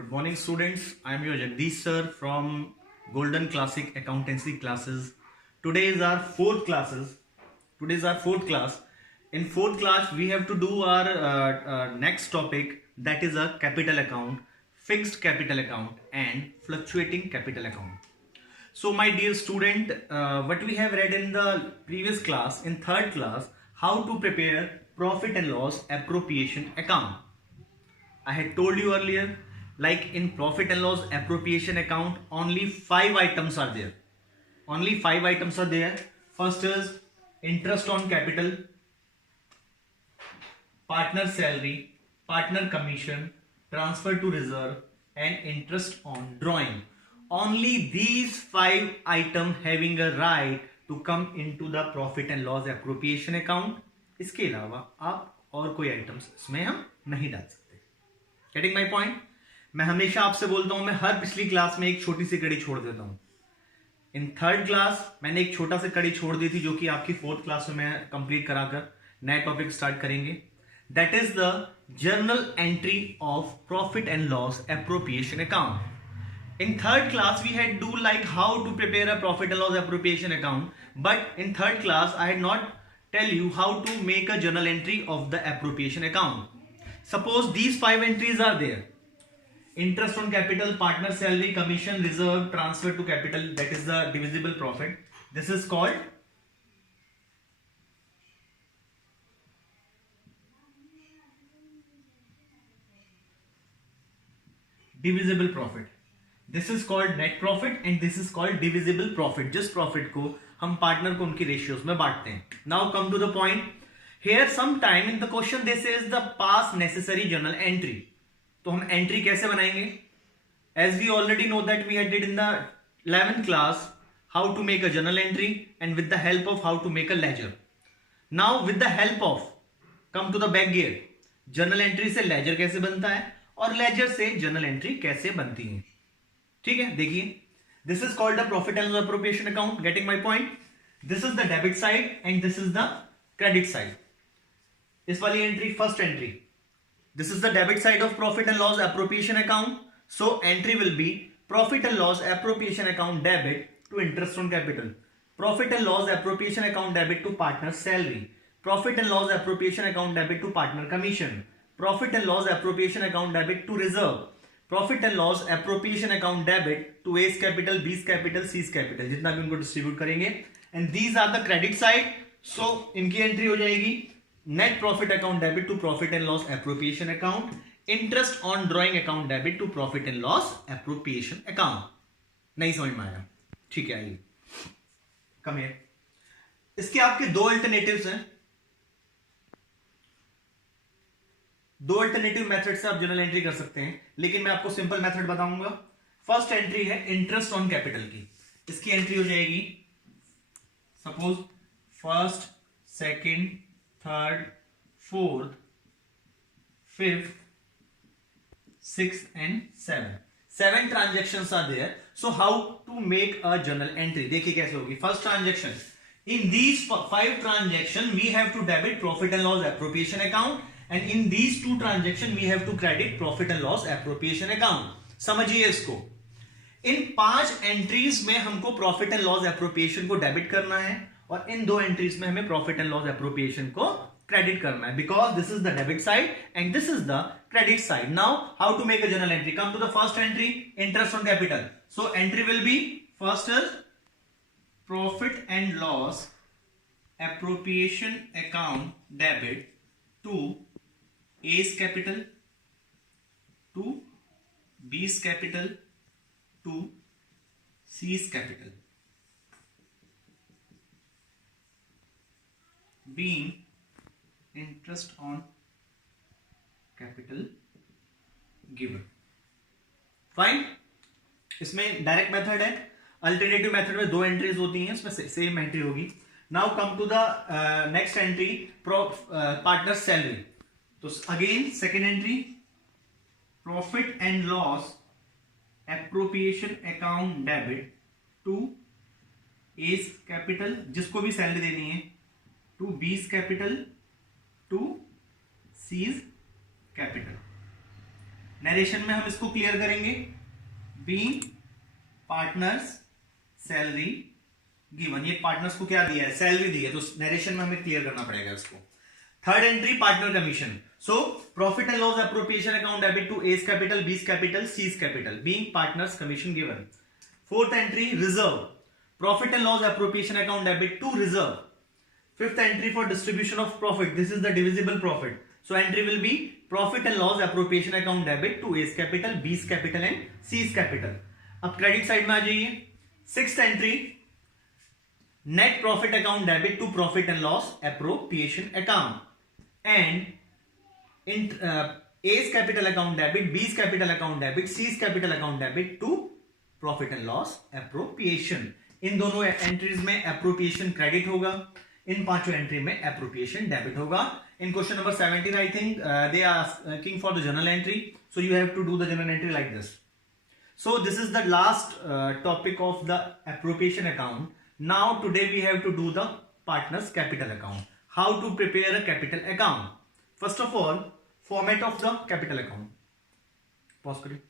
Good morning, students. I am your Jagdish sir from Golden Classic Accountancy classes. Today is our fourth classes. Today is our fourth class. In fourth class, we have to do our next topic, that is a capital account, fixed capital account, and fluctuating capital account. So, my dear student, what we have read in the previous class, in third class, how to prepare profit and loss appropriation account. I had told you earlier, like in profit and loss appropriation account, only 5 items are there. Only 5 items are there. First is interest on capital, partner salary, partner commission, transfer to reserve, and interest on drawing. Only these 5 items having a right to come into the profit and loss appropriation account. इसके अलावा आप और कोई आइटम्स इसमें हम नहीं डाल सकते. Getting my point. मैं हमेशा आपसे बोलता हूं, मैं हर पिछली क्लास में एक छोटी सी कड़ी छोड़ देता हूं. इन थर्ड क्लास मैंने एक छोटा सा कड़ी छोड़ दी थी, जो कि आपकी फोर्थ क्लास में मैं कंप्लीट कराकर नया टॉपिक स्टार्ट करेंगे. That is the journal entry of profit and loss appropriation account. In third class we had do like how to prepare a profit and loss appropriation account, but in third class I had not tell you how to make a journal entry of the appropriation account. Suppose these 5 entries are there: interest on capital, partner salary, commission, reserve, transfer to capital, that is the divisible profit. This is called divisible profit. This is called net profit and this is called divisible profit. जिस profit को हम partner को उनकी ratios में बांटते हैं. Now come to the point. Here some time in the question this is the pass necessary journal entry. तो हम एंट्री कैसे बनाएंगे? As we already know that we had did in the 11th class how to make a journal entry and with the help of how to make a ledger. Now with the help of come to the back gear. Journal entry से ledger कैसे बनता है और लेजर से journal entry कैसे बनती है. ठीक है, देखिए. This is called the profit and loss appropriation account. Getting my point. This is the debit side and this is the credit side. इस वाली entry first entry. This is the debit side of profit and loss appropriation account. So entry will be profit and loss appropriation account debit to interest on capital, profit and loss appropriation account debit to partner salary, profit and loss appropriation account debit to partner commission, profit and loss appropriation account debit to reserve, profit and loss appropriation account debit to A's capital, B's capital, C's capital, जितना भी उनको distribute करेंगे. And these are the credit side. So इनकी entry हो जाएगी net profit account debit to profit and loss appropriation account, interest on drawing account debit to profit and loss appropriation account. नहीं समझ में आया? ठीक है, आइए कम हियर. इसके आपके दो अल्टरनेटिव्स हैं. दो अल्टरनेटिव मेथड से आप जर्नल एंट्री कर सकते हैं, लेकिन मैं आपको सिंपल मेथड बताऊंगा. फर्स्ट एंट्री है इंटरेस्ट ऑन कैपिटल की. इसकी एंट्री हो जाएगी suppose first, second, third, fourth, fifth, sixth and seven transactions are there. So how to make a journal entry. देखिए कैसे होगी. First transaction, in these 5 transaction we have to debit profit and loss appropriation account, and in these 2 transaction we have to credit profit and loss appropriation account. समझिए इसको. इन 5 entries में हमको profit and loss appropriation को debit करना है और इन 2 entries में हमें प्रॉफिट एंड लॉस एप्रोप्रिएशन को क्रेडिट करना है, because this is the debit side and this is the credit side. Now how to make a journal entry. Come to the first entry, interest on capital. So entry will be first is profit and loss appropriation account debit to A's capital, to B's capital, to C's capital, being interest on capital given. Fine. इसमें direct method है. Alternative method में 2 entries होती हैं, इसमें same entry होगी. Now come to the next entry, partner salary. तो again second entry profit and loss appropriation account debit to A's capital, जिसको भी सैलरी देनी है, to B's capital, to C's capital. Narration में हम इसको क्लियर करेंगे, बीइंग पार्टनर्स सैलरी गिवन, ये पार्टनर्स को क्या दिया है, सैलरी दी है, तो नरेशन में हमें क्लियर करना पड़ेगा इसको। Third entry partner commission, so profit and loss appropriation account debit to A's capital, B's capital, C's capital, being partners commission given. Fourth entry reserve, profit and loss appropriation account debit to reserve. Fifth entry for distribution of profit, this is the divisible profit, so entry will be profit and loss appropriation account debit to A's capital, B's capital and C's capital. अब credit side में आ जाइए। Sixth entry net profit account debit to profit and loss appropriation account, and in A's capital account debit, B's capital account debit, C's capital account debit to profit and loss appropriation. इन दोनों entries में appropriation credit होगा, इन पांचों एंट्री में appropriation debit होगा। In question number 17 I think they are asking for the journal entry, so you have to do the journal entry like this. So this is the last topic of the appropriation account. Now today we have to do the partners capital account. How to prepare a capital account? First of all, format of the capital account. Pause करिए।